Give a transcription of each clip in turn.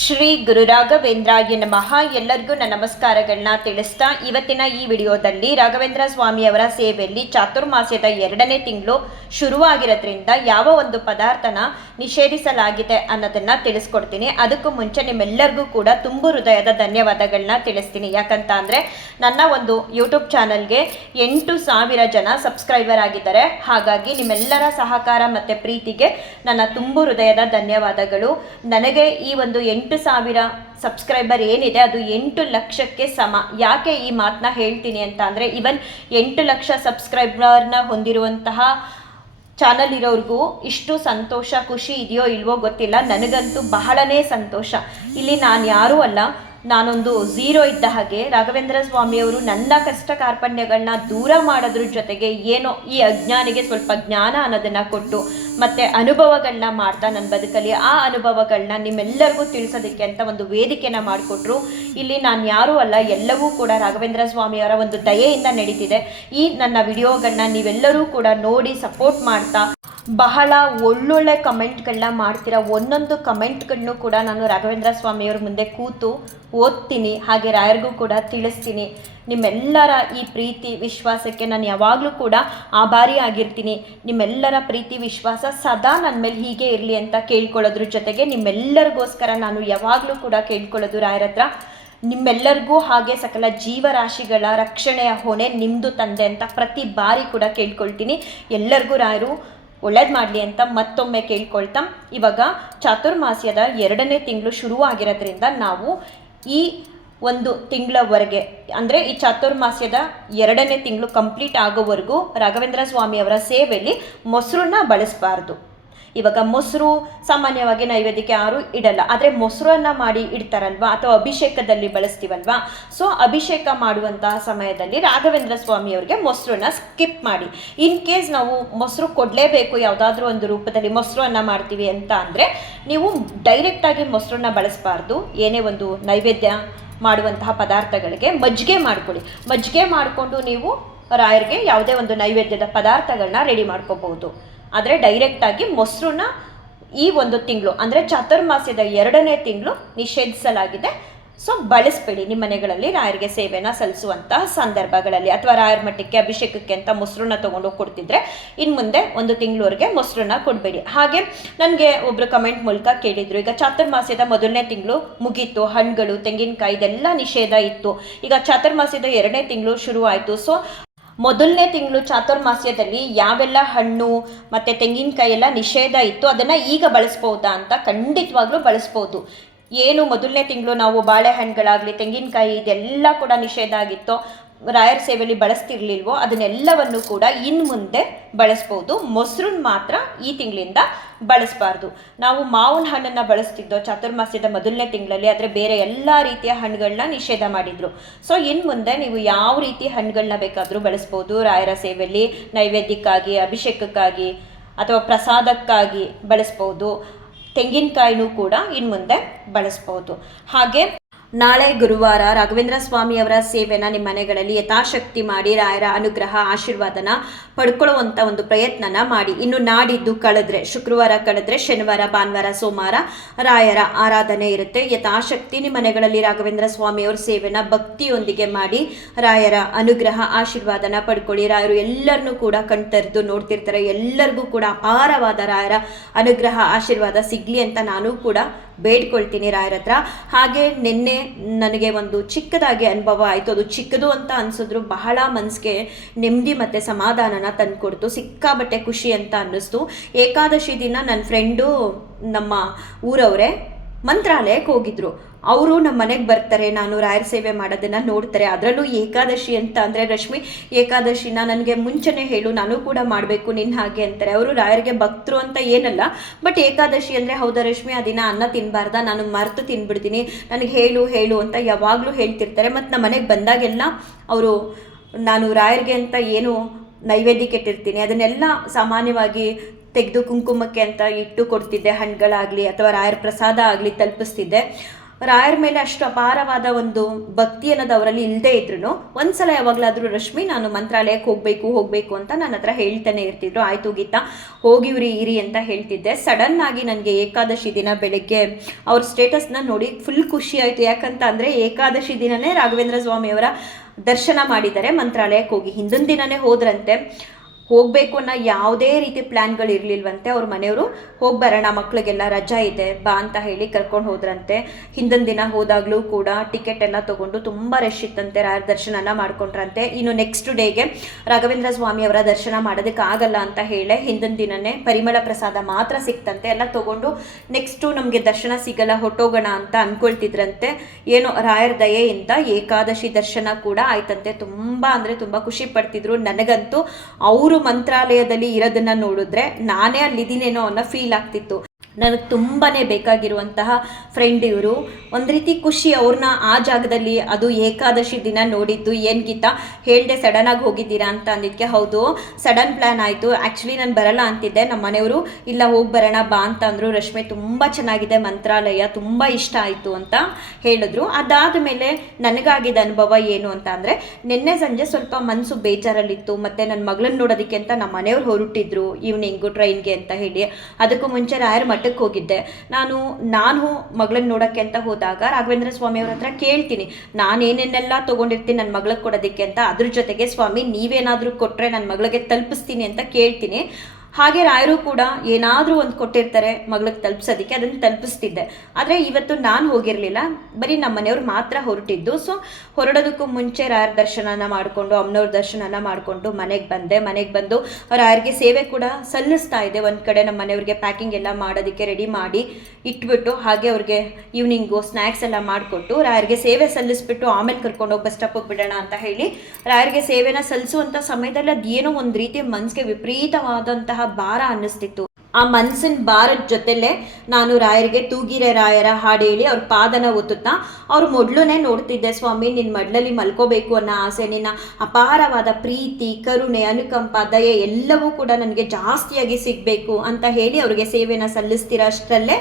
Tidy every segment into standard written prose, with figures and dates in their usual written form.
ಶ್ರೀ ಗುರು ರಾಘವೇಂದ್ರಾಯ ನಮಃ. ಎಲ್ಲರಿಗೂ ನನ್ನ ನಮಸ್ಕಾರಗಳನ್ನ ತಿಳಿಸ್ತಾ ಇವತ್ತಿನ ಈ ವಿಡಿಯೋದಲ್ಲಿ ರಾಘವೇಂದ್ರ ಸ್ವಾಮಿಯವರ ಸೇವೆಯಲ್ಲಿ ಚಾತುರ್ಮಾಸ್ಯದ 2ನೇ ತಿಂಗಳು ಶುರುವಾಗಿರೋದ್ರಿಂದ ಯಾವ ಒಂದು ಪದಾರ್ಥನ ನಿಷೇಧಿಸಲಾಗಿದೆ ಅನ್ನೋದನ್ನ ತಿಳಿಸ್ಕೊಡ್ತೀನಿ. ಅದಕ್ಕೂ ಮುಂಚೆ ನಿಮ್ಮೆಲ್ಲರಿಗೂ ಕೂಡ ತುಂಬು ಹೃದಯದ ಧನ್ಯವಾದಗಳನ್ನ ತಿಳಿಸ್ತೀನಿ. ಯಾಕಂತ ಅಂದರೆ ನನ್ನ ಒಂದು ಯೂಟ್ಯೂಬ್ ಚಾನಲ್ಗೆ 8,000 ಜನ ಸಬ್ಸ್ಕ್ರೈಬರ್ ಆಗಿದ್ದಾರೆ. ಹಾಗಾಗಿ ನಿಮ್ಮೆಲ್ಲರ ಸಹಕಾರ ಮತ್ತು ಪ್ರೀತಿಗೆ ನನ್ನ ತುಂಬು ಹೃದಯದ ಧನ್ಯವಾದಗಳು. ನನಗೆ ಈ ಒಂದು 8,000 ಸಬ್ಸ್ಕ್ರೈಬರ್ ಏನಿದೆ ಅದು 8 ಲಕ್ಷಕ್ಕೆ ಸಮ. ಯಾಕೆ ಈ ಮಾತನ್ನ ಹೇಳ್ತೀನಿ ಅಂತ ಅಂದರೆ, ಇವನ್ 8 ಲಕ್ಷ ಸಬ್ಸ್ಕ್ರೈಬರ್ನ ಹೊಂದಿರುವಂತಹ ಚಾನಲ್ ಇರೋರಿಗೂ ಇಷ್ಟು ಸಂತೋಷ ಖುಷಿ ಇದೆಯೋ ಇಲ್ವೋ ಗೊತ್ತಿಲ್ಲ. ನನಗಂತೂ ಬಹಳನೇ ಸಂತೋಷ. ಇಲ್ಲಿ ನಾನು ಯಾರೂ ಅಲ್ಲ, ನಾನೊಂದು ಝೀರೋ ಇದ್ದ ಹಾಗೆ. ರಾಘವೇಂದ್ರ ಸ್ವಾಮಿಯವರು ನನ್ನ ಕಷ್ಟ ಕಾರ್ಪಣ್ಯಗಳನ್ನ ದೂರ ಮಾಡೋದ್ರ ಜೊತೆಗೆ ಏನೋ ಈ ಅಜ್ಞಾನಿಗೆ ಸ್ವಲ್ಪ ಜ್ಞಾನ ಅನ್ನೋದನ್ನು ಕೊಟ್ಟು ಮತ್ತು ಅನುಭವಗಳನ್ನ ಮಾಡ್ತಾ ನನ್ನ ಬದುಕಲ್ಲಿ ಆ ಅನುಭವಗಳನ್ನ ನಿಮ್ಮೆಲ್ಲರಿಗೂ ತಿಳಿಸೋದಕ್ಕೆ ಅಂತ ಒಂದು ವೇದಿಕೆನ ಮಾಡಿಕೊಟ್ರು. ಇಲ್ಲಿ ನಾನು ಯಾರೂ ಅಲ್ಲ, ಎಲ್ಲವೂ ಕೂಡ ರಾಘವೇಂದ್ರ ಸ್ವಾಮಿಯವರ ಒಂದು ದಯೆಯಿಂದ ನಡೀತಿದೆ. ಈ ನನ್ನ ವಿಡಿಯೋಗಳನ್ನ ನೀವೆಲ್ಲರೂ ಕೂಡ ನೋಡಿ ಸಪೋರ್ಟ್ ಮಾಡ್ತಾ ಬಹಳ ಒಳ್ಳೊಳ್ಳೆ ಕಮೆಂಟ್ಗಳನ್ನ ಮಾಡ್ತೀರಾ. ಒಂದೊಂದು ಕಮೆಂಟ್ಗಳನ್ನು ಕೂಡ ನಾನು ರಾಘವೇಂದ್ರ ಸ್ವಾಮಿಯವ್ರ ಮುಂದೆ ಕೂತು ಓದ್ತೀನಿ, ಹಾಗೆ ರಾಯರಿಗೂ ಕೂಡ ತಿಳಿಸ್ತೀನಿ. ನಿಮ್ಮೆಲ್ಲರ ಈ ಪ್ರೀತಿ ವಿಶ್ವಾಸಕ್ಕೆ ನಾನು ಯಾವಾಗಲೂ ಕೂಡ ಆಭಾರಿ ಆಗಿರ್ತೀನಿ. ನಿಮ್ಮೆಲ್ಲರ ಪ್ರೀತಿ ವಿಶ್ವಾಸ ಸದಾ ನನ್ನ ಮೇಲೆ ಹೀಗೆ ಇರಲಿ ಅಂತ ಕೇಳ್ಕೊಳ್ಳೋದ್ರ ಜೊತೆಗೆ ನಿಮ್ಮೆಲ್ಲರಿಗೋಸ್ಕರ ನಾನು ಯಾವಾಗಲೂ ಕೂಡ ಕೇಳ್ಕೊಳ್ಳೋದು ರಾಯರ ಹತ್ರ, ನಿಮ್ಮೆಲ್ಲರಿಗೂ ಹಾಗೆ ಸಕಲ ಜೀವರಾಶಿಗಳ ರಕ್ಷಣೆಯ ಹೊಣೆ ನಿಮ್ಮದು ತಂದೆ ಅಂತ ಪ್ರತಿ ಬಾರಿ ಕೂಡ ಕೇಳ್ಕೊಳ್ತೀನಿ. ಎಲ್ಲರಿಗೂ ರಾಯರು ಒಳ್ಳೇದು ಮಾಡಲಿ ಅಂತ ಮತ್ತೊಮ್ಮೆ ಕೇಳ್ಕೊಳ್ತಾ, ಇವಾಗ ಚಾತುರ್ಮಾಸ್ಯದ 2ನೇ ತಿಂಗಳು ಶುರುವಾಗಿರೋದ್ರಿಂದ ನಾವು ಈ ಒಂದು ತಿಂಗಳವರೆಗೆ ಅಂದರೆ ಈ ಚಾತುರ್ಮಾಸ್ಯದ 2ನೇ ತಿಂಗಳು ಕಂಪ್ಲೀಟ್ ಆಗೋವರೆಗೂ ರಾಘವೇಂದ್ರ ಸ್ವಾಮಿಯವರ ಸೇವೆಯಲ್ಲಿ ಮೊಸರನ್ನ ಬಳಸಬಾರ್ದು. ಇವಾಗ ಮೊಸರು ಸಾಮಾನ್ಯವಾಗಿ ನೈವೇದ್ಯಕ್ಕೆ ಯಾರು ಇಡಲ್ಲ, ಆದರೆ ಮೊಸರನ್ನು ಮಾಡಿ ಇಡ್ತಾರಲ್ವ, ಅಥವಾ ಅಭಿಷೇಕದಲ್ಲಿ ಬಳಸ್ತೀವಲ್ವ. ಸೊ ಅಭಿಷೇಕ ಮಾಡುವಂತಹ ಸಮಯದಲ್ಲಿ ರಾಘವೇಂದ್ರ ಸ್ವಾಮಿಯವ್ರಿಗೆ ಮೊಸರನ್ನ ಸ್ಕಿಪ್ ಮಾಡಿ. ಇನ್ ಕೇಸ್ ನಾವು ಮೊಸರು ಕೊಡಲೇಬೇಕು ಯಾವುದಾದ್ರೂ ಒಂದು ರೂಪದಲ್ಲಿ ಮೊಸರನ್ನ ಮಾಡ್ತೀವಿ ಅಂತ ಅಂದರೆ ನೀವು ಡೈರೆಕ್ಟಾಗಿ ಮೊಸರನ್ನ ಬಳಸಬಾರ್ದು. ಏನೇ ಒಂದು ನೈವೇದ್ಯ ಮಾಡುವಂತಹ ಪದಾರ್ಥಗಳಿಗೆ ಮಜ್ಜಿಗೆ ಮಾಡ್ಕೊಳ್ಳಿ. ಮಜ್ಜಿಗೆ ಮಾಡಿಕೊಂಡು ನೀವು ರಾಯರಿಗೆ ಯಾವುದೇ ಒಂದು ನೈವೇದ್ಯದ ಪದಾರ್ಥಗಳನ್ನ ರೆಡಿ ಮಾಡ್ಕೋಬಹುದು. ಆದರೆ ಡೈರೆಕ್ಟಾಗಿ ಮೊಸರನ್ನ ಈ ಒಂದು ತಿಂಗಳು ಅಂದರೆ ಚಾತುರ್ಮಾಸ್ಯದ 2ನೇ ತಿಂಗಳು ನಿಷೇಧಿಸಲಾಗಿದೆ. ಸೊ ಬಳಸಬೇಡಿ ನಿಮ್ಮ ಮನೆಗಳಲ್ಲಿ ರಾಯರಿಗೆ ಸೇವೆನ ಸಲ್ಲಿಸುವಂತಹ ಸಂದರ್ಭಗಳಲ್ಲಿ, ಅಥವಾ ರಾಯರ ಮಠಕ್ಕೆ ಅಭಿಷೇಕಕ್ಕೆ ಅಂತ ಮೊಸರನ್ನ ತೊಗೊಂಡು ಕೊಡ್ತಿದ್ರೆ ಇನ್ನು ಮುಂದೆ ಒಂದು ತಿಂಗಳವರೆಗೆ ಮೊಸರನ್ನ ಕೊಡಬೇಡಿ. ಹಾಗೆ ನನಗೆ ಒಬ್ಬರು ಕಮೆಂಟ್ ಮೂಲಕ ಕೇಳಿದರು, ಈಗ ಚಾತುರ್ಮಾಸ್ಯದ 1ನೇ ತಿಂಗಳು ಮುಗೀತು, ಹಣ್ಣುಗಳು ತೆಂಗಿನಕಾಯಿ ಇದೆಲ್ಲ ನಿಷೇಧ ಇತ್ತು, ಈಗ ಚಾತುರ್ಮಾಸ್ಯದ 2ನೇ ತಿಂಗಳು ಶುರು ಆಯಿತು. ಸೊ 1ನೇ ತಿಂಗಳು ಚಾತುರ್ಮಾಸ್ಯದಲ್ಲಿ ಯಾವೆಲ್ಲ ಹಣ್ಣು ಮತ್ತು ತೆಂಗಿನಕಾಯಿ ಎಲ್ಲ ನಿಷೇಧ ಇತ್ತು ಅದನ್ನು ಈಗ ಬಳಸ್ಬೋದಾ ಅಂತ? ಖಂಡಿತವಾಗ್ಲೂ ಬಳಸ್ಬೋದು. ಏನು 1ನೇ ತಿಂಗಳು ನಾವು ಬಾಳೆಹಣ್ಣುಗಳಾಗಲಿ ತೆಂಗಿನಕಾಯಿ ಇದೆಲ್ಲ ಕೂಡ ನಿಷೇಧ ಆಗಿತ್ತೋ, ರಾಯರ ಸೇವೆಯಲ್ಲಿ ಬಳಸ್ತಿರ್ಲಿಲ್ವೋ, ಅದನ್ನೆಲ್ಲವನ್ನು ಕೂಡ ಇನ್ನು ಮುಂದೆ ಬಳಸ್ಬೋದು. ಮೊಸರನ್ನ ಮಾತ್ರ ಈ ತಿಂಗಳಿಂದ ಬಳಸಬಾರ್ದು. ನಾವು ಮಾವಿನ ಹಣ್ಣನ್ನು ಬಳಸ್ತಿದ್ದೋ ಚಾತುರ್ಮಾಸ್ಯದ 1ನೇ ತಿಂಗಳಲ್ಲಿ, ಆದರೆ ಬೇರೆ ಎಲ್ಲ ರೀತಿಯ ಹಣ್ಣುಗಳನ್ನ ನಿಷೇಧ ಮಾಡಿದರು. ಸೊ ಇನ್ನು ಮುಂದೆ ನೀವು ಯಾವ ರೀತಿ ಹಣ್ಣುಗಳನ್ನ ಬೇಕಾದರೂ ಬಳಸ್ಬೋದು. ರಾಯರ ಸೇವೆಯಲ್ಲಿ ನೈವೇದ್ಯಕ್ಕಾಗಿ, ಅಭಿಷೇಕಕ್ಕಾಗಿ ಅಥವಾ ಪ್ರಸಾದಕ್ಕಾಗಿ ಬಳಸ್ಬೋದು. ತೆಂಗಿನಕಾಯಿನೂ ಕೂಡ ಇನ್ನು ಮುಂದೆ ಬಳಸ್ಬೋದು. ಹಾಗೆ ನಾಳೆ ಗುರುವಾರ ರಾಘವೇಂದ್ರ ಸ್ವಾಮಿಯವರ ಸೇವೆನ ನಿಮ್ಮ ಮನೆಗಳಲ್ಲಿ ಯಥಾಶಕ್ತಿ ಮಾಡಿ ರಾಯರ ಅನುಗ್ರಹ ಆಶೀರ್ವಾದನ ಪಡ್ಕೊಳ್ಳುವಂಥ ಒಂದು ಪ್ರಯತ್ನನ ಮಾಡಿ. ಇನ್ನು ನಾಡಿದ್ದು ಕಳೆದ್ರೆ, ಶುಕ್ರವಾರ ಕಳೆದ್ರೆ ಶನಿವಾರ, ಭಾನುವಾರ, ಸೋಮವಾರ ರಾಯರ ಆರಾಧನೆ ಇರುತ್ತೆ. ಯಥಾಶಕ್ತಿ ನಿಮ್ಮ ಮನೆಗಳಲ್ಲಿ ರಾಘವೇಂದ್ರ ಸ್ವಾಮಿಯವರ ಸೇವೆನ ಭಕ್ತಿಯೊಂದಿಗೆ ಮಾಡಿ ರಾಯರ ಅನುಗ್ರಹ ಆಶೀರ್ವಾದನ ಪಡ್ಕೊಳ್ಳಿ. ರಾಯರು ಎಲ್ಲರನ್ನೂ ಕೂಡ ಕಣ್ತೆರೆದು ನೋಡ್ತಿರ್ತಾರೆ. ಎಲ್ಲರಿಗೂ ಕೂಡ ಅಪಾರವಾದ ರಾಯರ ಅನುಗ್ರಹ ಆಶೀರ್ವಾದ ಸಿಗಲಿ ಅಂತ ನಾನು ಕೂಡ ಬೇಡ್ಕೊಳ್ತೀನಿ ರಾಯರ ಹತ್ರ. ಹಾಗೆ ನಿನ್ನೆ ನನಗೆ ಒಂದು ಚಿಕ್ಕದಾಗಿ ಅನುಭವ ಆಯಿತು. ಅದು ಚಿಕ್ಕದು ಅಂತ ಅನಿಸಿದ್ರು ಬಹಳ ಮನಸ್ಸಿಗೆ ನೆಮ್ಮದಿ ಮತ್ತು ಸಮಾಧಾನನ ತಂದುಕೊಡ್ತು. ಸಿಕ್ಕಾಬಟ್ಟೆ ಖುಷಿ ಅಂತ ಅನ್ನಿಸ್ತು. ಏಕಾದಶಿ ದಿನ ನನ್ನ ಫ್ರೆಂಡು ನಮ್ಮ ಊರವರೇ ಮಂತ್ರಾಲಯಕ್ಕೆ ಹೋಗಿದ್ರು. ಅವರು ನಮ್ಮ ಮನೆಗೆ ಬರ್ತಾರೆ, ನಾನು ರಾಯರ ಸೇವೆ ಮಾಡೋದನ್ನು ನೋಡ್ತಾರೆ. ಅದರಲ್ಲೂ ಏಕಾದಶಿ ಅಂತ ಅಂದರೆ, ರಶ್ಮಿ ಏಕಾದಶಿನ ನನಗೆ ಮುಂಚೆನೇ ಹೇಳು, ನಾನು ಕೂಡ ಮಾಡಬೇಕು ನಿನ್ನ ಹಾಗೆ ಅಂತಾರೆ. ಅವರು ರಾಯರಿಗೆ ಭಕ್ತರು ಅಂತ ಏನಲ್ಲ, ಬಟ್ ಏಕಾದಶಿ ಅಂದರೆ ಹೌದಾ ರಶ್ಮಿ ಆ ದಿನ ಅನ್ನ ತಿನ್ನಬಾರ್ದ, ನಾನು ಮರೆತು ತಿನ್ಬಿಡ್ತೀನಿ, ನನಗೆ ಹೇಳು ಹೇಳು ಅಂತ ಯಾವಾಗಲೂ ಹೇಳ್ತಿರ್ತಾರೆ. ಮತ್ತು ನಮ್ಮ ಮನೆಗೆ ಬಂದಾಗೆಲ್ಲ ಅವರು ನಾನು ರಾಯರಿಗೆ ಅಂತ ಏನು ನೈವೇದ್ಯಕ್ಕೆ ಇಟ್ಟಿರ್ತೀನಿ ಅದನ್ನೆಲ್ಲ ಸಾಮಾನ್ಯವಾಗಿ ತೆಗೆದು ಕುಂಕುಮಕ್ಕೆ ಅಂತ ಇಟ್ಟು ಕೊಡ್ತಿದ್ದೆ. ಹಣ್ಣುಗಳಾಗಲಿ ಅಥವಾ ರಾಯರ ಪ್ರಸಾದ ಆಗಲಿ ತಲುಪಿಸ್ತಿದ್ದೆ. ರಾಯರ ಮೇಲೆ ಅಷ್ಟು ಅಪಾರವಾದ ಒಂದು ಭಕ್ತಿ ಅನ್ನೋದು ಅವರಲ್ಲಿ ಇಲ್ಲದೇ ಇದ್ರು ಒಂದ್ಸಲ ಯಾವಾಗಲಾದರೂ ರಶ್ಮಿ ನಾನು ಮಂತ್ರಾಲಯಕ್ಕೆ ಹೋಗಬೇಕು ಅಂತ ನನ್ನ ಹತ್ರ ಹೇಳ್ತಾನೆ ಇರ್ತಿದ್ರು. ಆಯಿತು ಗೀತಾ ಹೋಗಿವ್ರಿ ಇರಿ ಅಂತ ಹೇಳ್ತಿದ್ದೆ. ಸಡನ್ ಆಗಿ ನನಗೆ ಏಕಾದಶಿ ದಿನ ಬೆಳಗ್ಗೆ ಅವ್ರ ಸ್ಟೇಟಸ್ನ ನೋಡಿ ಫುಲ್ ಖುಷಿ ಆಯಿತು. ಯಾಕಂತ ಅಂದರೆ ಏಕಾದಶಿ ದಿನವೇ ರಾಘವೇಂದ್ರ ಸ್ವಾಮಿಯವರ ದರ್ಶನ ಮಾಡಿದ್ದಾರೆ. ಮಂತ್ರಾಲಯಕ್ಕೆ ಹೋಗಿ ಹಿಂದಿನ ದಿನವೇ ಹೋದ್ರಂತೆ. ಹೋಗಬೇಕು ಅನ್ನೋ ಯಾವುದೇ ರೀತಿ ಪ್ಲ್ಯಾನ್ಗಳು ಇರಲಿಲ್ವಂತೆ. ಅವ್ರ ಮನೆಯವರು ಹೋಗಿ ಬರೋಣ ಮಕ್ಕಳಿಗೆಲ್ಲ ರಜಾ ಇದೆ ಬಾ ಅಂತ ಹೇಳಿ ಕರ್ಕೊಂಡು ಹೋದ್ರಂತೆ. ಹಿಂದಿನ ದಿನ ಹೋದಾಗಲೂ ಕೂಡ ಟಿಕೆಟ್ ಎಲ್ಲ ತೊಗೊಂಡು ತುಂಬ ರಶ್ ಇತ್ತಂತೆ. ರಾಯರ ದರ್ಶನನ ಮಾಡ್ಕೊಂಡ್ರಂತೆ. ಇನ್ನು ನೆಕ್ಸ್ಟ್ ಡೇಗೆ ರಾಘವೇಂದ್ರ ಸ್ವಾಮಿಯವರ ದರ್ಶನ ಮಾಡೋದಕ್ಕಾಗಲ್ಲ ಅಂತ ಹೇಳಿ ಹಿಂದಿನ ದಿನವೇ ಪರಿಮಳ ಪ್ರಸಾದ ಮಾತ್ರ ಸಿಕ್ತಂತೆ. ಎಲ್ಲ ತೊಗೊಂಡು ನೆಕ್ಸ್ಟು ನಮಗೆ ದರ್ಶನ ಸಿಗಲ್ಲ ಹೊಟ್ಟೋಗೋಣ ಅಂತ ಅಂದ್ಕೊಳ್ತಿದ್ರಂತೆ. ಏನೋ ರಾಯರ ದಯೆಯಿಂದ ಏಕಾದಶಿ ದರ್ಶನ ಕೂಡ ಆಯ್ತಂತೆ. ತುಂಬ ಅಂದರೆ ತುಂಬ ಖುಷಿ ಪಡ್ತಿದ್ರು. ನನಗಂತೂ ಅವರು ಮಂತ್ರಾಲಯದಲ್ಲಿ ಇರೋದನ್ನ ನೋಡಿದ್ರೆ ನಾನೇ ಅಲ್ಲಿದ್ದೀನೇನೋ ಅನ್ನೋ ಫೀಲ್ ಆಗ್ತಿತ್ತು. ನನಗೆ ತುಂಬಾ ಬೇಕಾಗಿರುವಂತಹ ಫ್ರೆಂಡ್ ಇವರು. ಒಂದು ರೀತಿ ಖುಷಿ ಅವ್ರನ್ನ ಆ ಜಾಗದಲ್ಲಿ, ಅದು ಏಕಾದಶಿ ದಿನ ನೋಡಿದ್ದು. ಏನು ಗೀತಾ ಹೇಳ್ದೆ ಸಡನ್ನಾಗಿ ಹೋಗಿದ್ದೀರಾ ಅಂತ ಅಂದಿದ್ದಕ್ಕೆ, ಹೌದು ಸಡನ್ ಪ್ಲ್ಯಾನ್ ಆಯಿತು. ಆ್ಯಕ್ಚುಲಿ ನಾನು ಬರಲ್ಲ ಅಂತಿದ್ದೆ. ನಮ್ಮ ಮನೆಯವರು ಇಲ್ಲ ಹೋಗಿ ಬರೋಣ ಬಾ ಅಂತ ಅಂದರು. ರಶ್ಮಿ ತುಂಬ ಚೆನ್ನಾಗಿದೆ ಮಂತ್ರಾಲಯ, ತುಂಬ ಇಷ್ಟ ಆಯಿತು ಅಂತ ಹೇಳಿದ್ರು. ಅದಾದ ಮೇಲೆ ನನಗಾಗಿದ್ದ ಅನುಭವ ಏನು ಅಂತ ಅಂದರೆ, ನಿನ್ನೆ ಸಂಜೆ ಸ್ವಲ್ಪ ಮನಸ್ಸು ಬೇಜಾರಲ್ಲಿತ್ತು. ಮತ್ತು ನನ್ನ ಮಗಳನ್ನ ನೋಡೋದಕ್ಕೆ ಅಂತ ನಮ್ಮ ಮನೆಯವ್ರು ಹೊರಟಿದ್ರು ಈವ್ನಿಂಗು ಟ್ರೈನ್ಗೆ ಅಂತ ಹೇಳಿ. ಅದಕ್ಕೂ ಮುಂಚೆ ರಾಯರ ಮಠಕ್ಕೆ ಹೋಗಿದ್ದೆ. ನಾನು ಮಗಳನ್ನ ನೋಡೋಕ್ಕೆ ಅಂತ ಹೋದಾಗ ರಾಘವೇಂದ್ರ ಸ್ವಾಮಿಯವ್ರ ಹತ್ರ ಕೇಳ್ತೀನಿ ನಾನೇನೇನೆಲ್ಲ ತೊಗೊಂಡಿರ್ತೀನಿ ನನ್ನ ಮಗಳಿಗೆ ಕೊಡೋದಕ್ಕೆ ಅಂತ. ಅದ್ರ ಜೊತೆಗೆ ಸ್ವಾಮಿ ನೀವೇನಾದರೂ ಕೊಟ್ಟರೆ ನನ್ನ ಮಗಳಿಗೆ ತಲುಪಿಸ್ತೀನಿ ಅಂತ ಕೇಳ್ತೀನಿ. ಹಾಗೆ ರಾಯರು ಕೂಡ ಏನಾದರೂ ಒಂದು ಕೊಟ್ಟಿರ್ತಾರೆ ಮಗಳಿಗೆ ತಲುಪಿಸೋದಕ್ಕೆ, ಅದನ್ನು ತಲುಪಿಸ್ತಿದ್ದೆ. ಆದರೆ ಇವತ್ತು ನಾನು ಹೋಗಿರಲಿಲ್ಲ, ಬರೀ ನಮ್ಮ ಮನೆಯವ್ರು ಮಾತ್ರ ಹೊರಟಿದ್ದು. ಸೊ ಹೊರಡೋದಕ್ಕೂ ಮುಂಚೆ ರಾಯರ ದರ್ಶನನ ಮಾಡಿಕೊಂಡು ಅಮ್ಮನವ್ರ ದರ್ಶನನ ಮಾಡಿಕೊಂಡು ಮನೆಗೆ ಬಂದೆ. ಮನೆಗೆ ಬಂದು ರಾಯರಿಗೆ ಸೇವೆ ಕೂಡ ಸಲ್ಲಿಸ್ತಾ ಇದ್ದೆ. ಒಂದು ಕಡೆ ನಮ್ಮ ಮನೆಯವ್ರಿಗೆ ಪ್ಯಾಕಿಂಗ್ ಎಲ್ಲ ಮಾಡೋದಕ್ಕೆ ರೆಡಿ ಮಾಡಿ ಇಟ್ಬಿಟ್ಟು, ಹಾಗೆ ಅವ್ರಿಗೆ ಈವ್ನಿಂಗು ಸ್ನ್ಯಾಕ್ಸ್ ಎಲ್ಲ ಮಾಡಿಕೊಟ್ಟು ರಾಯರಿಗೆ ಸೇವೆ ಸಲ್ಲಿಸ್ಬಿಟ್ಟು ಆಮೇಲೆ ಕರ್ಕೊಂಡು ಹೋಗಿ ಬಸ್ ಸ್ಟಾಪಿಗೆ ಬಿಡೋಣ ಅಂತ ಹೇಳಿ ರಾಯರಿಗೆ ಸೇವೆನ ಸಲ್ಲಿಸುವಂಥ ಸಮಯದಲ್ಲಿ ಅದೇನೋ ಒಂದು ರೀತಿ ಮನಸ್ಸಿಗೆ ವಿಪರೀತವಾದಂತಹ ಭಾರ ಅನ್ನಿಸ್ತಿತ್ತು. ಆ ಮನಸ್ಸಿನ ಭಾರದ ಜೊತೆಲೆ ನಾನು ರಾಯರಿಗೆ ತೂಗಿರೆ ರಾಯರ ಹಾಡು ಹೇಳಿ ಅವ್ರ ಪಾದನ ಒತ್ತುತ್ತಾ ಅವ್ರ ಮೊಡ್ಲನ್ನೇ ನೋಡ್ತಿದ್ದೆ. ಸ್ವಾಮಿ ನಿನ್ನ ಮಡ್ಲಲ್ಲಿ ಮಲ್ಕೋಬೇಕು ಅನ್ನೋ ಆಸೆ, ನಿನ್ನ ಅಪಾರವಾದ ಪ್ರೀತಿ, ಕರುಣೆ, ಅನುಕಂಪ, ದಯೆ ಎಲ್ಲವೂ ಕೂಡ ನನಗೆ ಜಾಸ್ತಿಯಾಗಿ ಸಿಗಬೇಕು ಅಂತ ಹೇಳಿ ಅವ್ರಿಗೆ ಸೇವೆನ ಸಲ್ಲಿಸ್ತಿರೋ ಅಷ್ಟರಲ್ಲೇ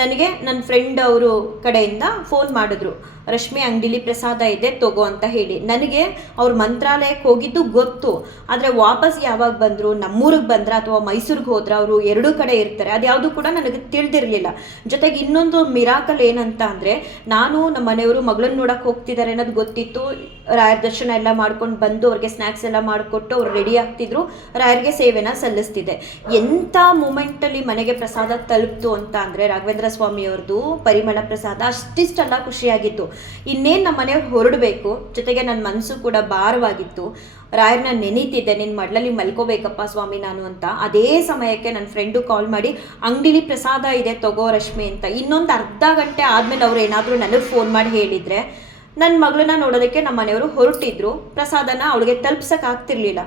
ನನಗೆ ನನ್ನ ಫ್ರೆಂಡ್ ಅವರು ಕಡೆಯಿಂದ ಫೋನ್ ಮಾಡಿದ್ರು. ರಶ್ಮಿ ಅಂಗಡಿಲಿ ಪ್ರಸಾದ ಇದೆ ತಗೋ ಅಂತ ಹೇಳಿ. ನನಗೆ ಅವ್ರು ಮಂತ್ರಾಲಯಕ್ಕೆ ಹೋಗಿದ್ದು ಗೊತ್ತು, ಆದರೆ ವಾಪಸ್ ಯಾವಾಗ ಬಂದರು, ನಮ್ಮೂರಿಗೆ ಬಂದ್ರ ಅಥವಾ ಮೈಸೂರಿಗೆ ಹೋದ್ರ, ಅವರು ಎರಡೂ ಕಡೆ ಇರ್ತಾರೆ, ಅದು ಯಾವುದು ಕೂಡ ನನಗೆ ತಿಳಿದಿರಲಿಲ್ಲ. ಜೊತೆಗೆ ಇನ್ನೊಂದು ಮಿರಾಕಲ್ ಏನಂತ ಅಂದರೆ, ನಾನು ನಮ್ಮ ಮನೆಯವರು ಮಗಳನ್ನ ನೋಡೋಕೆ ಹೋಗ್ತಿದ್ದಾರೆ ಅನ್ನೋದು ಗೊತ್ತಿತ್ತು. ರಾಯರ ದರ್ಶನ ಎಲ್ಲ ಮಾಡ್ಕೊಂಡು ಬಂದು ಅವ್ರಿಗೆ ಸ್ನ್ಯಾಕ್ಸ್ ಎಲ್ಲ ಮಾಡಿಕೊಟ್ಟು ಅವ್ರು ರೆಡಿ ಆಗ್ತಿದ್ರು. ರಾಯರಿಗೆ ಸೇವೆನ ಸಲ್ಲಿಸ್ತಿದ್ದೆ. ಎಂಥ ಮೂಮೆಂಟಲ್ಲಿ ಮನೆಗೆ ಪ್ರಸಾದ ತಲುಪ್ತು ಅಂತ ಅಂದರೆ, ರಾಘವೇಂದ್ರ ಸ್ವಾಮಿಯವ್ರದ್ದು ಪರಿಮಳ ಪ್ರಸಾದ ಅಷ್ಟಿಷ್ಟೆಲ್ಲ ಖುಷಿಯಾಗಿತ್ತು. ಇನ್ನೇನು ನಮ್ಮ ಮನೆಯವ್ರು ಹೊರಡಬೇಕು, ಜೊತೆಗೆ ನನ್ನ ಮನಸ್ಸು ಕೂಡ ಭಾರವಾಗಿತ್ತು. ರಾಯರನ್ನ ನೆನೀತಿದ್ದೆ, ನಿನ್ನ ಮಡ್ಲಲ್ಲಿ ಮಲ್ಕೋಬೇಕಪ್ಪ ಸ್ವಾಮಿ ನಾನು ಅಂತ. ಅದೇ ಸಮಯಕ್ಕೆ ನನ್ನ ಫ್ರೆಂಡು ಕಾಲ್ ಮಾಡಿ ಅಂಗಡಿಲಿ ಪ್ರಸಾದ ಇದೆ ತಗೋ ರಶ್ಮಿ ಅಂತ. ಇನ್ನೊಂದು ಅರ್ಧ ಗಂಟೆ ಆದಮೇಲೆ ಅವ್ರು ಏನಾದರೂ ನನಗೆ ಫೋನ್ ಮಾಡಿ ಹೇಳಿದರೆ, ನನ್ನ ಮಗಳನ್ನ ನೋಡೋದಕ್ಕೆ ನಮ್ಮ ಮನೆಯವರು ಹೊರಟಿದ್ರು. ಪ್ರಸಾದನ ಅವಳಿಗೆ ತಲುಪ್ಸೋಕ್ಕಾಗ್ತಿರ್ಲಿಲ್ಲ.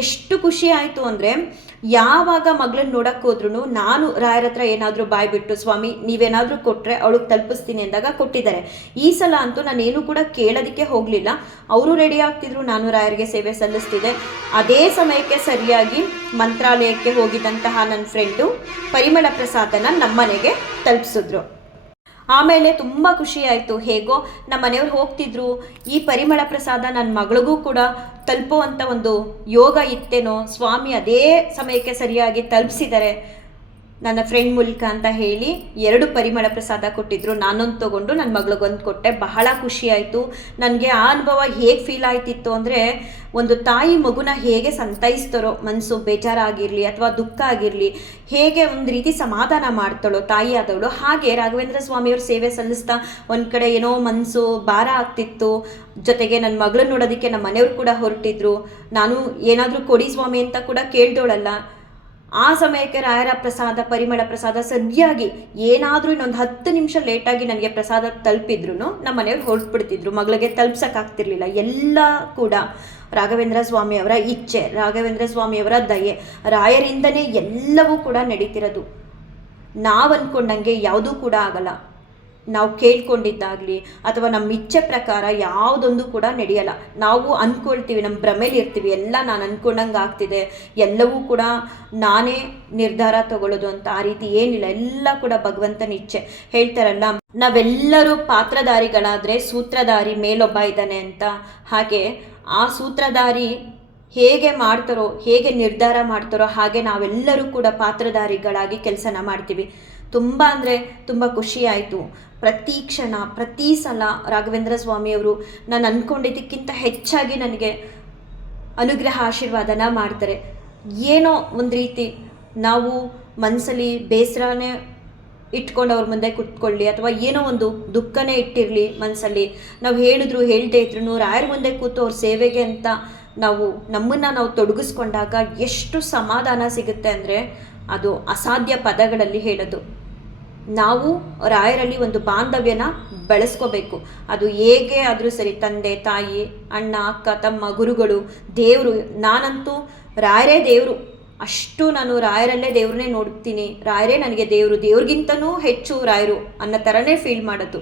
ಎಷ್ಟು ಖುಷಿ ಆಯಿತು ಅಂದರೆ, ಯಾವಾಗ ಮಗಳನ್ನ ನೋಡೋಕ್ಕೆ ಹೋದ್ರೂ ನಾನು ರಾಯರ ಹತ್ರ ಏನಾದರೂ ಬಾಯ್ಬಿಟ್ಟು ಸ್ವಾಮಿ ನೀವೇನಾದರೂ ಕೊಟ್ಟರೆ ಅವಳಿಗೆ ತಲುಪಿಸ್ತೀನಿ ಅಂದಾಗ ಕೊಟ್ಟಿದ್ದಾರೆ. ಈ ಸಲ ಅಂತೂ ನಾನೇನು ಕೂಡ ಕೇಳೋದಕ್ಕೆ ಹೋಗಲಿಲ್ಲ. ಅವರು ರೆಡಿ ಆಗ್ತಿದ್ರು, ನಾನು ರಾಯರಿಗೆ ಸೇವೆ ಸಲ್ಲಿಸ್ತಿದ್ದೆ. ಅದೇ ಸಮಯಕ್ಕೆ ಸರಿಯಾಗಿ ಮಂತ್ರಾಲಯಕ್ಕೆ ಹೋಗಿದ್ದಂತಹ ನನ್ನ ಫ್ರೆಂಡು ಪರಿಮಳ ಪ್ರಸಾದನ ನಮ್ಮನೆಗೆ ತಲುಪಿಸಿದ್ರು. ಆಮೇಲೆ ತುಂಬ ಖುಷಿ ಆಯಿತು. ಹೇಗೋ ನಮ್ಮ ಮನೆಯವ್ರು ಹೋಗ್ತಿದ್ರು, ಈ ಪರಿಮಳ ಪ್ರಸಾದ ನನ್ನ ಮಗಳಿಗೂ ಕೂಡ ತಲುಪುವಂಥ ಒಂದು ಯೋಗ ಇತ್ತೇನೋ, ಸ್ವಾಮಿ ಅದೇ ಸಮಯಕ್ಕೆ ಸರಿಯಾಗಿ ತಲುಪಿಸಿದ್ದಾರೆ ನನ್ನ ಫ್ರೆಂಡ್ ಮೂಲಕ ಅಂತ ಹೇಳಿ 2 ಪರಿಮಳ ಪ್ರಸಾದ ಕೊಟ್ಟಿದ್ರು. ನಾನೊಂದು ತೊಗೊಂಡು ನನ್ನ ಮಗಳಿಗೊಂದು ಕೊಟ್ಟೆ. ಬಹಳ ಖುಷಿ ಆಯಿತು ನನಗೆ. ಆ ಅನುಭವ ಹೇಗೆ ಫೀಲ್ ಆಯ್ತಿತ್ತು ಅಂದರೆ, ಒಂದು ತಾಯಿ ಮಗುನ ಹೇಗೆ ಸಂತೈಸ್ತಾರೋ, ಮನಸ್ಸು ಬೇಜಾರಾಗಿರಲಿ ಅಥವಾ ದುಃಖ ಆಗಿರಲಿ, ಹೇಗೆ ಒಂದು ರೀತಿ ಸಮಾಧಾನ ಮಾಡ್ತಾಳೋ ತಾಯಿ ಆದವಳು, ಹಾಗೆ ರಾಘವೇಂದ್ರ ಸ್ವಾಮಿಯವ್ರ ಸೇವೆ ಸಲ್ಲಿಸ್ತಾ ಒಂದು ಕಡೆ ಏನೋ ಮನಸ್ಸು ಭಾರ ಆಗ್ತಿತ್ತು. ಜೊತೆಗೆ ನನ್ನ ಮಗಳನ್ನ ನೋಡೋದಕ್ಕೆ ನಮ್ಮ ಮನೆಯವ್ರು ಕೂಡ ಹೊರಟಿದ್ರು. ನಾನು ಏನಾದರೂ ಕೊಡಿ ಸ್ವಾಮಿ ಅಂತ ಕೂಡ ಕೇಳ್ದೋಳಲ್ಲ. ಆ ಸಮಯಕ್ಕೆ ರಾಯರ ಪ್ರಸಾದ ಪರಿಮಳ ಪ್ರಸಾದ ಸರಿಯಾಗಿ ಏನಾದರೂ ಇನ್ನೊಂದು 10 ನಿಮಿಷ ಲೇಟಾಗಿ ನನಗೆ ಪ್ರಸಾದ ತಲುಪಿದ್ರು ನಮ್ಮ ಮನೆಯವ್ರು ಹೊರಟ್ಬಿಡ್ತಿದ್ರು. ಮಗಳಿಗೆ ತಲುಪ್ಸೋಕ್ಕಾಗ್ತಿರ್ಲಿಲ್ಲ. ಎಲ್ಲ ಕೂಡ ರಾಘವೇಂದ್ರ ಸ್ವಾಮಿಯವರ ಇಚ್ಛೆ, ರಾಘವೇಂದ್ರ ಸ್ವಾಮಿಯವರ ದಯೆ, ರಾಯರಿಂದನೇ ಎಲ್ಲವೂ ಕೂಡ ನಡೀತಿರೋದು. ನಾವು ಅಂದ್ಕೊಂಡಂಗೆ ಯಾವುದೂ ಕೂಡ ಆಗಲ್ಲ. ನಾವು ಕೇಳ್ಕೊಂಡಿದ್ದಾಗಲಿ ಅಥವಾ ನಮ್ಮ ಇಚ್ಛೆ ಪ್ರಕಾರ ಯಾವುದೊಂದು ಕೂಡ ನಡೆಯಲ್ಲ. ನಾವು ಅಂದ್ಕೊಳ್ತೀವಿ, ನಮ್ಮ ಭ್ರಮೇಲಿ ಇರ್ತೀವಿ, ಎಲ್ಲ ನಾನು ಅಂದ್ಕೊಂಡಂಗೆ ಆಗ್ತಿದೆ, ಎಲ್ಲವೂ ಕೂಡ ನಾನೇ ನಿರ್ಧಾರ ತಗೊಳ್ಳೋದು ಅಂತ. ಆ ರೀತಿ ಏನಿಲ್ಲ, ಎಲ್ಲ ಕೂಡ ಭಗವಂತನ ಇಚ್ಛೆ. ಹೇಳ್ತಾರಲ್ಲ, ನಾವೆಲ್ಲರೂ ಪಾತ್ರಧಾರಿಗಳಾದರೆ ಸೂತ್ರಧಾರಿ ಮೇಲೊಬ್ಬ ಇದ್ದಾನೆ ಅಂತ, ಹಾಗೆ ಆ ಸೂತ್ರಧಾರಿ ಹೇಗೆ ಮಾಡ್ತಾರೋ, ಹೇಗೆ ನಿರ್ಧಾರ ಮಾಡ್ತಾರೋ ಹಾಗೆ ನಾವೆಲ್ಲರೂ ಕೂಡ ಪಾತ್ರಧಾರಿಗಳಾಗಿ ಕೆಲಸನ ಮಾಡ್ತೀವಿ. ತುಂಬ ಅಂದರೆ ತುಂಬ ಖುಷಿಯಾಯಿತು. ಪ್ರತಿ ಕ್ಷಣ ಪ್ರತಿ ಸಲ ರಾಘವೇಂದ್ರ ಸ್ವಾಮಿಯವರು ನಾನು ಅಂದ್ಕೊಂಡಿದ್ದಕ್ಕಿಂತ ಹೆಚ್ಚಾಗಿ ನನಗೆ ಅನುಗ್ರಹ ಆಶೀರ್ವಾದನ ಮಾಡ್ತಾರೆ. ಏನೋ ಒಂದು ರೀತಿ ನಾವು ಮನಸ್ಸಲ್ಲಿ ಬೇಸರನೇ ಇಟ್ಕೊಂಡು ಅವ್ರ ಮುಂದೆ ಕುತ್ಕೊಳ್ಳಿ, ಅಥವಾ ಏನೋ ಒಂದು ದುಃಖನೇ ಇಟ್ಟಿರಲಿ ಮನಸ್ಸಲ್ಲಿ, ನಾವು ಹೇಳಿದ್ರು ಹೇಳದೇ ಇದ್ರು ರಾಯರ ಮುಂದೆ ಕೂತು ಅವ್ರ ಸೇವೆಗೆ ಅಂತ ನಾವು ನಮ್ಮನ್ನು ನಾವು ತೊಡಗಿಸ್ಕೊಂಡಾಗ ಎಷ್ಟು ಸಮಾಧಾನ ಸಿಗುತ್ತೆ ಅಂದರೆ ಅದು ಅಸಾಧ್ಯ ಪದಗಳಲ್ಲಿ ಹೇಳೋದು. ನಾವು ರಾಯರಲ್ಲಿ ಒಂದು ಬಾಂಧವ್ಯನ ಬೆಳೆಸ್ಕೋಬೇಕು. ಅದು ಹೇಗೆ ಆದರೂ ಸರಿ, ತಂದೆ ತಾಯಿ, ಅಣ್ಣ ಅಕ್ಕ ತಮ್ಮ, ಗುರುಗಳು, ದೇವರು. ನಾನಂತೂ ರಾಯರೇ ದೇವರು, ಅಷ್ಟು ನಾನು ರಾಯರಲ್ಲೇ ದೇವ್ರನ್ನೇ ನೋಡ್ತೀನಿ. ರಾಯರೇ ನನಗೆ ದೇವರು, ದೇವ್ರಿಗಿಂತನೂ ಹೆಚ್ಚು ರಾಯರು ಅನ್ನೋ ಥರನೇ ಫೀಲ್ ಮಾಡೋದು.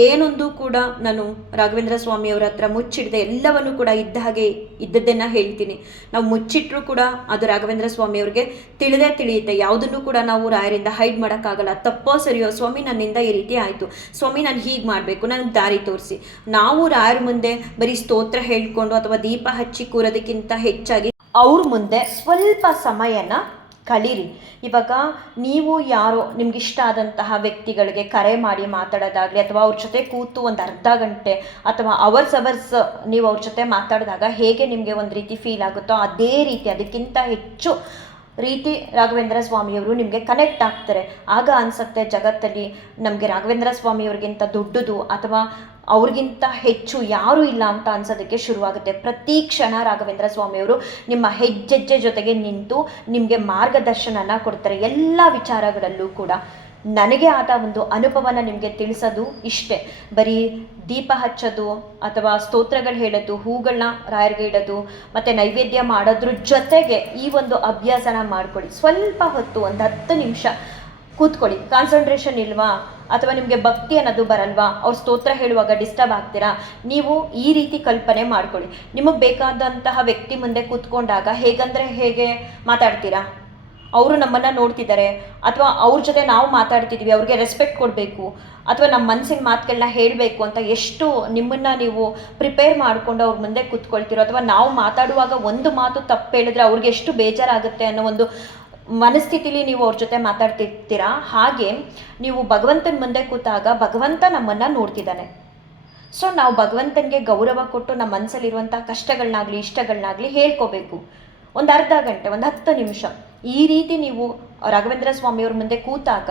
ಏನೊಂದು ಕೂಡ ನಾನು ರಾಘವೇಂದ್ರ ಸ್ವಾಮಿಯವರ ಹತ್ರ ಮುಚ್ಚಿಡದೆ ಎಲ್ಲವನ್ನು ಕೂಡ ಇದ್ದ ಹಾಗೆ ಇದ್ದದ್ದನ್ನು ಹೇಳ್ತೀನಿ. ನಾವು ಮುಚ್ಚಿಟ್ರೂ ಕೂಡ ಅದು ರಾಘವೇಂದ್ರ ಸ್ವಾಮಿಯವ್ರಿಗೆ ತಿಳಿಯುತ್ತೆ. ಯಾವುದನ್ನು ಕೂಡ ನಾವು ರಾಯರಿಂದ ಹೈಡ್ ಮಾಡೋಕ್ಕಾಗಲ್ಲ. ತಪ್ಪೋ ಸರಿಯೋ, ಸ್ವಾಮಿ ನನ್ನಿಂದ ಈ ರೀತಿ ಆಯಿತು, ಸ್ವಾಮಿ ನಾನು ಹೀಗೆ ಮಾಡಬೇಕು, ನನಗೆ ದಾರಿ ತೋರಿಸಿ. ನಾವು ರಾಯರ ಮುಂದೆ ಬರೀ ಸ್ತೋತ್ರ ಹೇಳ್ಕೊಂಡು ಅಥವಾ ದೀಪ ಹಚ್ಚಿ ಕೂರೋದಕ್ಕಿಂತ ಹೆಚ್ಚಾಗಿ ಅವ್ರ ಮುಂದೆ ಸ್ವಲ್ಪ ಸಮಯನ ಕಳೀರಿ. ಇವಾಗ ನೀವು ಯಾರೋ ನಿಮ್ಗಿಷ್ಟ ಆದಂತಹ ವ್ಯಕ್ತಿಗಳಿಗೆ ಕರೆ ಮಾಡಿ ಮಾತಾಡೋದಾಗಲಿ, ಅಥವಾ ಅವ್ರ ಜೊತೆ ಕೂತು ಒಂದು ಅರ್ಧ ಗಂಟೆ ಅಥವಾ ಅವರ್ಸ್ ನೀವು ಅವ್ರ ಜೊತೆ ಮಾತಾಡಿದಾಗ ಹೇಗೆ ನಿಮಗೆ ಒಂದು ರೀತಿ ಫೀಲ್ ಆಗುತ್ತೋ ಅದೇ ರೀತಿ, ಅದಕ್ಕಿಂತ ಹೆಚ್ಚು ರೀತಿ ರಾಘವೇಂದ್ರ ಸ್ವಾಮಿಯವರು ನಿಮಗೆ ಕನೆಕ್ಟ್ ಆಗ್ತಾರೆ. ಆಗ ಅನಿಸುತ್ತೆ ಜಗತ್ತಲ್ಲಿ ನಮಗೆ ರಾಘವೇಂದ್ರ ಸ್ವಾಮಿಯವ್ರಿಗಿಂತ ದೊಡ್ಡದು ಅಥವಾ ಅವ್ರಿಗಿಂತ ಹೆಚ್ಚು ಯಾರೂ ಇಲ್ಲ ಅಂತ ಅನ್ಸೋದಕ್ಕೆ ಶುರುವಾಗುತ್ತೆ. ಪ್ರತಿ ಕ್ಷಣ ರಾಘವೇಂದ್ರ ಸ್ವಾಮಿಯವರು ನಿಮ್ಮ ಹೆಜ್ಜೆ ಜೊತೆಗೆ ನಿಂತು ನಿಮಗೆ ಮಾರ್ಗದರ್ಶನನ ಕೊಡ್ತಾರೆ ಎಲ್ಲ ವಿಚಾರಗಳಲ್ಲೂ ಕೂಡ. ನನಗೆ ಆದ ಒಂದು ಅನುಭವನ ನಿಮಗೆ ತಿಳಿಸೋದು ಇಷ್ಟೇ. ಬರೀ ದೀಪ ಹಚ್ಚೋದು ಅಥವಾ ಸ್ತೋತ್ರಗಳು ಹೇಳೋದು, ಹೂಗಳನ್ನ ರಾಯರಿಗೆ ಇಡೋದು ಮತ್ತು ನೈವೇದ್ಯ ಮಾಡೋದ್ರ ಜೊತೆಗೆ ಈ ಒಂದು ಅಭ್ಯಾಸನ ಮಾಡ್ಕೊಳ್ಳಿ. ಸ್ವಲ್ಪ ಹೊತ್ತು ಒಂದು 10 ನಿಮಿಷ ಕೂತ್ಕೊಳ್ಳಿ. ಕಾನ್ಸಂಟ್ರೇಷನ್ ಇಲ್ವಾ, ಅಥವಾ ನಿಮಗೆ ಭಕ್ತಿ ಅನ್ನೋದು ಬರಲ್ವಾ, ಅವ್ರು ಸ್ತೋತ್ರ ಹೇಳುವಾಗ ಡಿಸ್ಟರ್ಬ್ ಆಗ್ತೀರಾ, ನೀವು ಈ ರೀತಿ ಕಲ್ಪನೆ ಮಾಡ್ಕೊಳ್ಳಿ. ನಿಮಗೆ ಬೇಕಾದಂತಹ ವ್ಯಕ್ತಿ ಮುಂದೆ ಕೂತ್ಕೊಂಡಾಗ ಹೇಗಂದರೆ ಹೇಗೆ ಮಾತಾಡ್ತೀರಾ, ಅವರು ನಮ್ಮನ್ನು ನೋಡ್ತಿದ್ದಾರೆ ಅಥವಾ ಅವ್ರ ಜೊತೆ ನಾವು ಮಾತಾಡ್ತಿದ್ವಿ, ಅವ್ರಿಗೆ ರೆಸ್ಪೆಕ್ಟ್ ಕೊಡಬೇಕು ಅಥವಾ ನಮ್ಮ ಮನಸ್ಸಿನ ಮಾತುಗಳನ್ನ ಹೇಳಬೇಕು ಅಂತ ಎಷ್ಟು ನಿಮ್ಮನ್ನು ನೀವು ಪ್ರಿಪೇರ್ ಮಾಡಿಕೊಂಡು ಅವ್ರ ಮುಂದೆ ಕೂತ್ಕೊಳ್ತೀರೋ, ಅಥವಾ ನಾವು ಮಾತಾಡುವಾಗ ಒಂದು ಮಾತು ತಪ್ಪು ಹೇಳಿದ್ರೆ ಅವ್ರಿಗೆ ಎಷ್ಟು ಬೇಜಾರಾಗುತ್ತೆ ಅನ್ನೋ ಒಂದು ಮನಸ್ಥಿತಿಲಿ ನೀವು ಅವ್ರ ಜೊತೆ ಮಾತಾಡ್ತಿರ್ತೀರಾ. ಹಾಗೆ ನೀವು ಭಗವಂತನ ಮುಂದೆ ಕೂತಾಗ ಭಗವಂತ ನಮ್ಮನ್ನು ನೋಡ್ತಿದ್ದಾನೆ. ಸೊ ನಾವು ಭಗವಂತನಿಗೆ ಗೌರವ ಕೊಟ್ಟು ನಮ್ಮ ಮನಸ್ಸಲ್ಲಿರುವಂಥ ಕಷ್ಟಗಳನ್ನಾಗಲಿ ಇಷ್ಟಗಳನ್ನಾಗಲಿ ಹೇಳ್ಕೋಬೇಕು. ಒಂದು ಅರ್ಧ ಗಂಟೆ, ಒಂದು 10 ನಿಮಿಷ ಈ ರೀತಿ ನೀವು ರಾಘವೇಂದ್ರ ಸ್ವಾಮಿಯವ್ರ ಮುಂದೆ ಕೂತಾಗ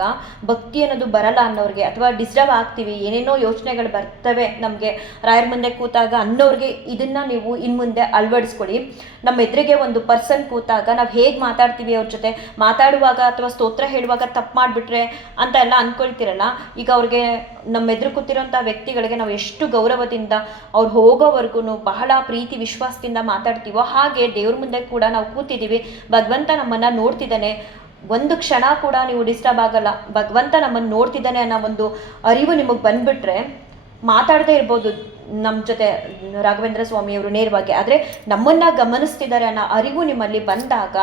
ಭಕ್ತಿ ಅನ್ನೋದು ಬರಲ್ಲ ಅನ್ನೋರಿಗೆ, ಅಥವಾ ಡಿಸ್ಟರ್ಬ್ ಆಗ್ತೀವಿ, ಏನೇನೋ ಯೋಚನೆಗಳು ಬರ್ತವೆ ನಮಗೆ ರಾಯರ ಮುಂದೆ ಕೂತಾಗ ಅನ್ನೋರಿಗೆ, ಇದನ್ನು ನೀವು ಇನ್ನು ಮುಂದೆ ಅಳವಡಿಸ್ಕೊಳ್ಳಿ. ನಮ್ಮ ಎದುರಿಗೆ ಒಂದು ಪರ್ಸನ್ ಕೂತಾಗ ನಾವು ಹೇಗೆ ಮಾತಾಡ್ತೀವಿ, ಅವ್ರ ಜೊತೆ ಮಾತಾಡುವಾಗ ಅಥವಾ ಸ್ತೋತ್ರ ಹೇಳುವಾಗ ತಪ್ಪು ಮಾಡಿಬಿಟ್ರೆ ಅಂತ ಎಲ್ಲ ಅಂದ್ಕೊಳ್ತಿರಲ್ಲ. ಈಗ ಅವ್ರಿಗೆ ನಮ್ಮ ಎದುರು ಕೂತಿರೋಂಥ ವ್ಯಕ್ತಿಗಳಿಗೆ ನಾವು ಎಷ್ಟು ಗೌರವದಿಂದ ಅವ್ರು ಹೋಗೋವರೆಗೂ ಬಹಳ ಪ್ರೀತಿ ವಿಶ್ವಾಸದಿಂದ ಮಾತಾಡ್ತೀವೋ, ಹಾಗೆ ದೇವ್ರ ಮುಂದೆ ಕೂಡ ನಾವು ಕೂತಿದ್ದೀವಿ, ಭಗವಂತ ನಮ್ಮನ್ನು ನೋಡ್ತಿದ್ದಾನೆ, ಒಂದು ಕ್ಷಣ ಕೂಡ ನೀವು ಡಿಸ್ಟರ್ಬ್ ಆಗಲ್ಲ, ಭಗವಂತ ನಮ್ಮನ್ನು ನೋಡ್ತಿದ್ದಾನೆ ಅನ್ನೋ ಒಂದು ಅರಿವು ನಿಮಗೆ ಬಂದುಬಿಟ್ರೆ ಮಾತಾಡದೇ ಇರ್ಬೋದು ನಮ್ಮ ಜೊತೆ ರಾಘವೇಂದ್ರ ಸ್ವಾಮಿಯವರು ನೇರವಾಗಿ, ಆದರೆ ನಮ್ಮನ್ನು ಗಮನಿಸ್ತಿದ್ದಾರೆ ಅನ್ನೋ ಅರಿವು ನಿಮ್ಮಲ್ಲಿ ಬಂದಾಗ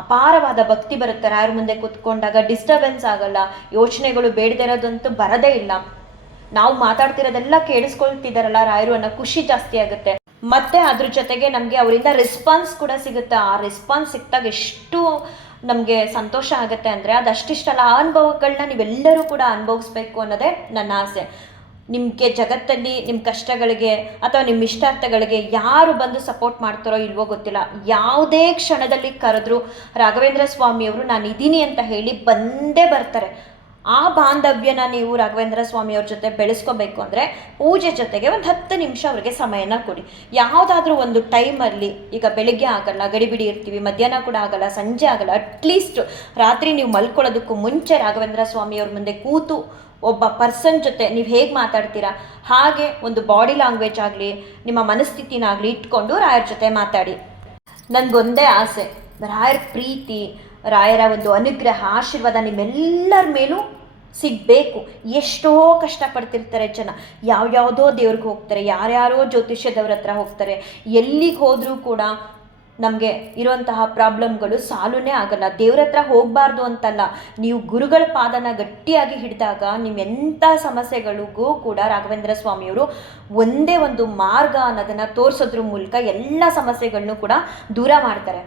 ಅಪಾರವಾದ ಭಕ್ತಿ ಬರುತ್ತೆ. ರಾಯರ ಮುಂದೆ ಕೂತ್ಕೊಂಡಾಗ ಡಿಸ್ಟರ್ಬೆನ್ಸ್ ಆಗಲ್ಲ, ಯೋಚನೆಗಳು ಬೇಡದೇ ಇರೋದಂತೂ ಬರೋದೇ ಇಲ್ಲ. ನಾವು ಮಾತಾಡ್ತಿರೋದೆಲ್ಲ ಕೇಳಿಸ್ಕೊಳ್ತಿದ್ದಾರಲ್ಲ ರಾಯರು ಅನ್ನೋ ಖುಷಿ ಜಾಸ್ತಿ ಆಗುತ್ತೆ. ಮತ್ತು ಅದ್ರ ಜೊತೆಗೆ ನಮಗೆ ಅವರಿಂದ ರೆಸ್ಪಾನ್ಸ್ ಕೂಡ ಸಿಗುತ್ತೆ. ಆ ರೆಸ್ಪಾನ್ಸ್ ಸಿಕ್ತಾಗ ಎಷ್ಟು ನಮಗೆ ಸಂತೋಷ ಆಗುತ್ತೆ ಅಂದರೆ ಅದಷ್ಟಿಷ್ಟಲ್ಲ. ಆ ಅನುಭವಗಳನ್ನ ನೀವೆಲ್ಲರೂ ಕೂಡ ಅನುಭವಿಸ್ಬೇಕು ಅನ್ನೋದೇ ನನ್ನ ಆಸೆ. ನಿಮಗೆ ಜಗತ್ತಲ್ಲಿ ನಿಮ್ಮ ಕಷ್ಟಗಳಿಗೆ ಅಥವಾ ನಿಮ್ಮ ಇಷ್ಟಾರ್ಥಗಳಿಗೆ ಯಾರು ಬಂದು ಸಪೋರ್ಟ್ ಮಾಡ್ತಾರೋ ಇಲ್ವೋ ಗೊತ್ತಿಲ್ಲ, ಯಾವುದೇ ಕ್ಷಣದಲ್ಲಿ ಕರೆದ್ರು ರಾಘವೇಂದ್ರ ಸ್ವಾಮಿಯವರು ನಾನು ಇದ್ದೀನಿ ಅಂತ ಹೇಳಿ ಬಂದೇ ಬರ್ತಾರೆ. ಆ ಬಾಂಧವ್ಯನ ನೀವು ರಾಘವೇಂದ್ರ ಸ್ವಾಮಿಯವ್ರ ಜೊತೆ ಬೆಳೆಸ್ಕೋಬೇಕು ಅಂದರೆ ಪೂಜೆ ಜೊತೆಗೆ ಒಂದು 10 ನಿಮಿಷ ಅವ್ರಿಗೆ ಸಮಯನ ಕೊಡಿ. ಯಾವುದಾದ್ರೂ ಒಂದು ಟೈಮಲ್ಲಿ, ಈಗ ಬೆಳಗ್ಗೆ ಆಗಲ್ಲ, ಗಡಿಬಿಡಿ ಇರ್ತೀವಿ, ಮಧ್ಯಾಹ್ನ ಕೂಡ ಆಗಲ್ಲ, ಸಂಜೆ ಆಗಲ್ಲ, ಅಟ್ಲೀಸ್ಟ್ ರಾತ್ರಿ ನೀವು ಮಲ್ಕೊಳ್ಳೋದಕ್ಕೂ ಮುಂಚೆ ರಾಘವೇಂದ್ರ ಸ್ವಾಮಿಯವ್ರ ಮುಂದೆ ಕೂತು ಒಬ್ಬ ಪರ್ಸನ್ ಜೊತೆ ನೀವು ಹೇಗೆ ಮಾತಾಡ್ತೀರಾ ಹಾಗೆ ಒಂದು ಬಾಡಿ ಲ್ಯಾಂಗ್ವೇಜ್ ಆಗಲಿ ನಿಮ್ಮ ಮನಸ್ಥಿತಿನಾಗಲಿ ಇಟ್ಕೊಂಡು ರಾಯರ ಜೊತೆ ಮಾತಾಡಿ. ನನಗೊಂದೇ ಆಸೆ, ರಾಯರ ಪ್ರೀತಿ, ರಾಯರ ಒಂದು ಅನುಗ್ರಹ ಆಶೀರ್ವಾದ ನಿಮ್ಮೆಲ್ಲರ ಮೇಲೂ ಸಿಗಬೇಕು. ಎಷ್ಟೋ ಕಷ್ಟಪಡ್ತಿರ್ತಾರೆ ಜನ, ಯಾವ್ಯಾವುದೋ ದೇವ್ರಿಗೆ ಹೋಗ್ತಾರೆ, ಯಾರ್ಯಾರೋ ಜ್ಯೋತಿಷ್ಯದವ್ರ ಹತ್ರ ಹೋಗ್ತಾರೆ, ಎಲ್ಲಿಗೆ ಹೋದರೂ ಕೂಡ ನಮಗೆ ಇರುವಂತಹ ಪ್ರಾಬ್ಲಮ್ಗಳು ಸಾಲುನೇ ಆಗಲ್ಲ. ದೇವ್ರ ಹತ್ರ ಹೋಗಬಾರ್ದು ಅಂತಲ್ಲ, ನೀವು ಗುರುಗಳ ಪಾದನ ಗಟ್ಟಿಯಾಗಿ ಹಿಡಿದಾಗ ನಿಮ್ಮೆಂಥ ಸಮಸ್ಯೆಗಳಿಗೂ ಕೂಡ ರಾಘವೇಂದ್ರ ಸ್ವಾಮಿಯವರು ಒಂದೇ ಒಂದು ಮಾರ್ಗ ಅನ್ನೋದನ್ನು ತೋರಿಸೋದ್ರ ಮೂಲಕ ಎಲ್ಲ ಸಮಸ್ಯೆಗಳನ್ನು ಕೂಡ ದೂರ ಮಾಡ್ತಾರೆ.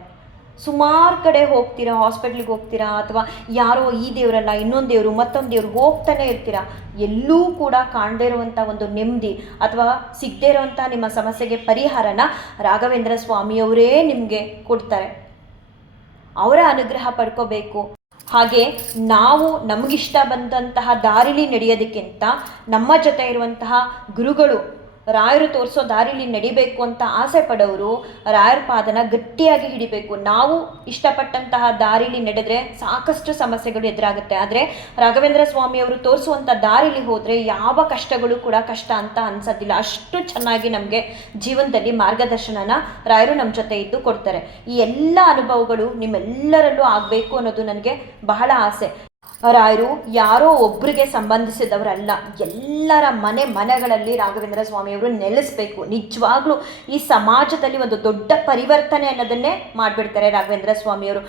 ಸುಮಾರು ಕಡೆ ಹೋಗ್ತೀರಾ, ಹಾಸ್ಪಿಟ್ಲಿಗೆ ಹೋಗ್ತೀರಾ, ಅಥವಾ ಯಾರೋ ಈ ದೇವರಲ್ಲ ಇನ್ನೊಂದು ದೇವರು ಮತ್ತೊಂದು ದೇವ್ರು ಹೋಗ್ತಾನೆ ಇರ್ತೀರಾ. ಎಲ್ಲೂ ಕೂಡ ಕಾಣದೇ ಇರುವಂಥ ಒಂದು ನೆಮ್ಮದಿ ಅಥವಾ ಸಿಗದೇ ಇರುವಂಥ ನಿಮ್ಮ ಸಮಸ್ಯೆಗೆ ಪರಿಹಾರನ ರಾಘವೇಂದ್ರ ಸ್ವಾಮಿಯವರೇ ನಿಮಗೆ ಕೊಡ್ತಾರೆ. ಅವರ ಅನುಗ್ರಹ ಪಡ್ಕೋಬೇಕು. ಹಾಗೆ ನಾವು ನಮಗಿಷ್ಟ ಬಂದಂತಹ ದಾರಿಲಿ ನಡೆಯೋದಕ್ಕಿಂತ ನಮ್ಮ ಜೊತೆ ಇರುವಂತಹ ಗುರುಗಳು ರಾಯರು ತೋರಿಸೋ ದಾರಿಲಿ ನಡಿಬೇಕು ಅಂತ ಆಸೆ ಪಡೋರು ರಾಯರ ಪಾದನ ಗಟ್ಟಿಯಾಗಿ ಹಿಡಿಬೇಕು. ನಾವು ಇಷ್ಟಪಟ್ಟಂತಹ ದಾರಿಲಿ ನಡೆದ್ರೆ ಸಾಕಷ್ಟು ಸಮಸ್ಯೆಗಳು ಎದುರಾಗುತ್ತೆ. ಆದರೆ ರಾಘವೇಂದ್ರ ಸ್ವಾಮಿಯವರು ತೋರಿಸುವಂಥ ದಾರಿಲಿ ಹೋದರೆ ಯಾವ ಕಷ್ಟಗಳು ಕೂಡ ಕಷ್ಟ ಅಂತ ಅನ್ಸೋದಿಲ್ಲ. ಅಷ್ಟು ಚೆನ್ನಾಗಿ ನಮಗೆ ಜೀವನದಲ್ಲಿ ಮಾರ್ಗದರ್ಶನನ ರಾಯರು ನಮ್ಮ ಜೊತೆ ಇದ್ದು ಕೊಡ್ತಾರೆ. ಈ ಎಲ್ಲ ಅನುಭವಗಳು ನಿಮ್ಮೆಲ್ಲರಲ್ಲೂ ಆಗಬೇಕು ಅನ್ನೋದು ನನಗೆ ಬಹಳ ಆಸೆ. ರಾಯರು ಯಾರೋ ಒಬ್ಬರಿಗೆ ಸಂಬಂಧಿಸಿದವರಲ್ಲ, ಎಲ್ಲರ ಮನೆಗಳಲ್ಲಿ ರಾಘವೇಂದ್ರ ಸ್ವಾಮಿಯವರು ನೆಲೆಸಬೇಕು. ನಿಜವಾಗ್ಲೂ ಈ ಸಮಾಜದಲ್ಲಿ ಒಂದು ದೊಡ್ಡ ಪರಿವರ್ತನೆ ಅನ್ನೋದನ್ನೇ ಮಾಡಿಬಿಡ್ತಾರೆ ರಾಘವೇಂದ್ರ ಸ್ವಾಮಿಯವರು.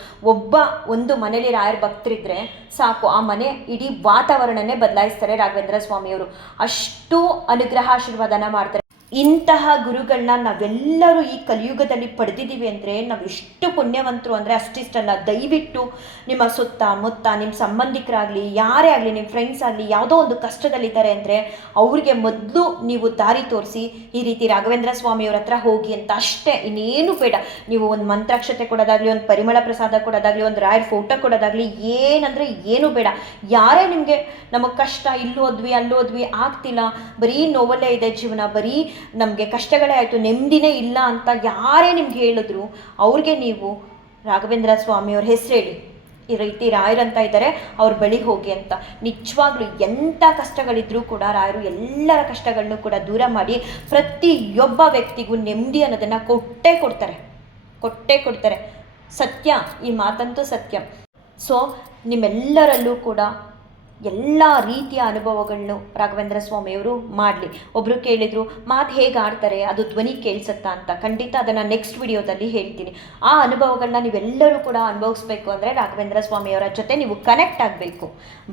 ಒಂದು ಮನೇಲಿ ರಾಯರ ಭಕ್ತರಿದ್ರೆ ಸಾಕು, ಆ ಮನೆ ಇಡೀ ವಾತಾವರಣನೇ ಬದಲಾಯಿಸ್ತಾರೆ ರಾಘವೇಂದ್ರ ಸ್ವಾಮಿಯವರು. ಅಷ್ಟು ಅನುಗ್ರಹಾಶೀರ್ವಾದನ ಮಾಡ್ತಾರೆ. ಇಂತಹ ಗುರುಗಳನ್ನ ನಾವೆಲ್ಲರೂ ಈ ಕಲಿಯುಗದಲ್ಲಿ ಪಡೆದಿದ್ದೀವಿ ಅಂದರೆ ನಾವು ಎಷ್ಟು ಪುಣ್ಯವಂತರು ಅಂದರೆ ಅಷ್ಟಿಷ್ಟಲ್ಲ. ದಯವಿಟ್ಟು ನಿಮ್ಮ ಸುತ್ತಮುತ್ತ ನಿಮ್ಮ ಸಂಬಂಧಿಕರಾಗಲಿ ಯಾರೇ ಆಗಲಿ, ನಿಮ್ಮ ಫ್ರೆಂಡ್ಸ್ ಆಗಲಿ ಯಾವುದೋ ಒಂದು ಕಷ್ಟದಲ್ಲಿದ್ದಾರೆ ಅಂದರೆ ಅವ್ರಿಗೆ ಮೊದಲು ನೀವು ದಾರಿ ತೋರಿಸಿ ಈ ರೀತಿ ರಾಘವೇಂದ್ರ ಸ್ವಾಮಿಯವ್ರ ಹತ್ರ ಹೋಗಿ ಅಂತ ಅಷ್ಟೇ, ಇನ್ನೇನು ಬೇಡ. ನೀವು ಒಂದು ಮಂತ್ರಾಕ್ಷತೆ ಕೊಡೋದಾಗಲಿ, ಒಂದು ಪರಿಮಳ ಪ್ರಸಾದ ಕೊಡೋದಾಗಲಿ, ಒಂದು ರಾಯರ ಫೋಟೋ ಕೊಡೋದಾಗಲಿ, ಏನಂದರೆ ಏನು ಬೇಡ. ಯಾರೇ ನಿಮಗೆ ನಮಗೆ ಕಷ್ಟ ಇಲ್ಲೋದ್ವಿ ಅಲ್ಲೋದ್ವಿ ಆಗ್ತಿಲ್ಲ, ಬರೀ ನೋವಲ್ಲೇ ಇದೆ ಜೀವನ, ಬರೀ ನಮಗೆ ಕಷ್ಟಗಳೇ ಆಯಿತು ನೆಮ್ಮದಿನೇ ಇಲ್ಲ ಅಂತ ಯಾರೇ ನಿಮ್ಗೆ ಹೇಳಿದ್ರು ಅವ್ರಿಗೆ ನೀವು ರಾಘವೇಂದ್ರ ಸ್ವಾಮಿಯವ್ರ ಹೆಸರು ಹೇಳಿ, ಈ ರೀತಿ ರಾಯರಂತ ಇದ್ದಾರೆ ಅವ್ರ ಬಳಿಗೆ ಹೋಗಿ ಅಂತ. ನಿಜವಾಗ್ಲೂ ಎಂಥ ಕಷ್ಟಗಳಿದ್ರೂ ಕೂಡ ರಾಯರು ಎಲ್ಲರ ಕಷ್ಟಗಳನ್ನು ಕೂಡ ದೂರ ಮಾಡಿ ಪ್ರತಿಯೊಬ್ಬ ವ್ಯಕ್ತಿಗೂ ನೆಮ್ಮದಿ ಅನ್ನೋದನ್ನು ಕೊಟ್ಟೇ ಕೊಡ್ತಾರೆ. ಸತ್ಯ, ಈ ಮಾತಂತೂ ಸತ್ಯ. ಸೊ ನಿಮ್ಮೆಲ್ಲರಲ್ಲೂ ಕೂಡ ಎಲ್ಲ ರೀತಿಯ ಅನುಭವಗಳನ್ನು ರಾಘವೇಂದ್ರ ಸ್ವಾಮಿಯವರು ಮಾಡಲಿ. ಒಬ್ಬರು ಕೇಳಿದರು ಮಾತು ಹೇಗೆ ಆಡ್ತಾರೆ, ಅದು ಧ್ವನಿ ಕೇಳಿಸುತ್ತಾ ಅಂತ. ಖಂಡಿತ ಅದನ್ನು ನೆಕ್ಸ್ಟ್ ವಿಡಿಯೋದಲ್ಲಿ ಹೇಳ್ತೀನಿ. ಆ ಅನುಭವಗಳನ್ನ ನೀವೆಲ್ಲರೂ ಕೂಡ ಅನುಭವಿಸ್ಬೇಕು ಅಂದರೆ ರಾಘವೇಂದ್ರ ಸ್ವಾಮಿಯವರ ಜೊತೆ ನೀವು ಕನೆಕ್ಟ್ ಆಗಬೇಕು.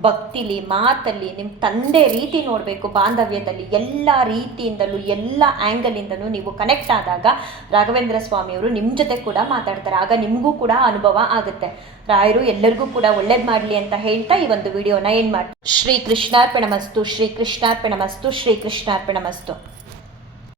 ಭಕ್ತಿಲಿ, ಮಾತಲ್ಲಿ ನಿಮ್ಮ ತಂದೆ ರೀತಿ ನೋಡಬೇಕು. ಬಾಂಧವ್ಯದಲ್ಲಿ ಎಲ್ಲ ರೀತಿಯಿಂದಲೂ ಎಲ್ಲ ಆ್ಯಂಗಲಿಂದಲೂ ನೀವು ಕನೆಕ್ಟ್ ಆದಾಗ ರಾಘವೇಂದ್ರ ಸ್ವಾಮಿಯವರು ನಿಮ್ಮ ಜೊತೆ ಕೂಡ ಮಾತಾಡ್ತಾರೆ. ಆಗ ನಿಮಗೂ ಕೂಡ ಅನುಭವ ಆಗುತ್ತೆ. ರಾಯರು ಎಲ್ಲರಿಗೂ ಕೂಡ ಒಳ್ಳೇದು ಮಾಡಲಿ ಅಂತ ಹೇಳ್ತಾ ಈ ಒಂದು ವಿಡಿಯೋನ ಏನು ಮಾಡಿ ಶ್ರೀ ಕೃಷ್ಣಾರ್ಪಣಮಸ್ತು, ಶ್ರೀ ಕೃಷ್ಣಾರ್ಪಣಮಸ್ತು, ಶ್ರೀ ಕೃಷ್ಣಾರ್ಪಣಮಸ್ತು.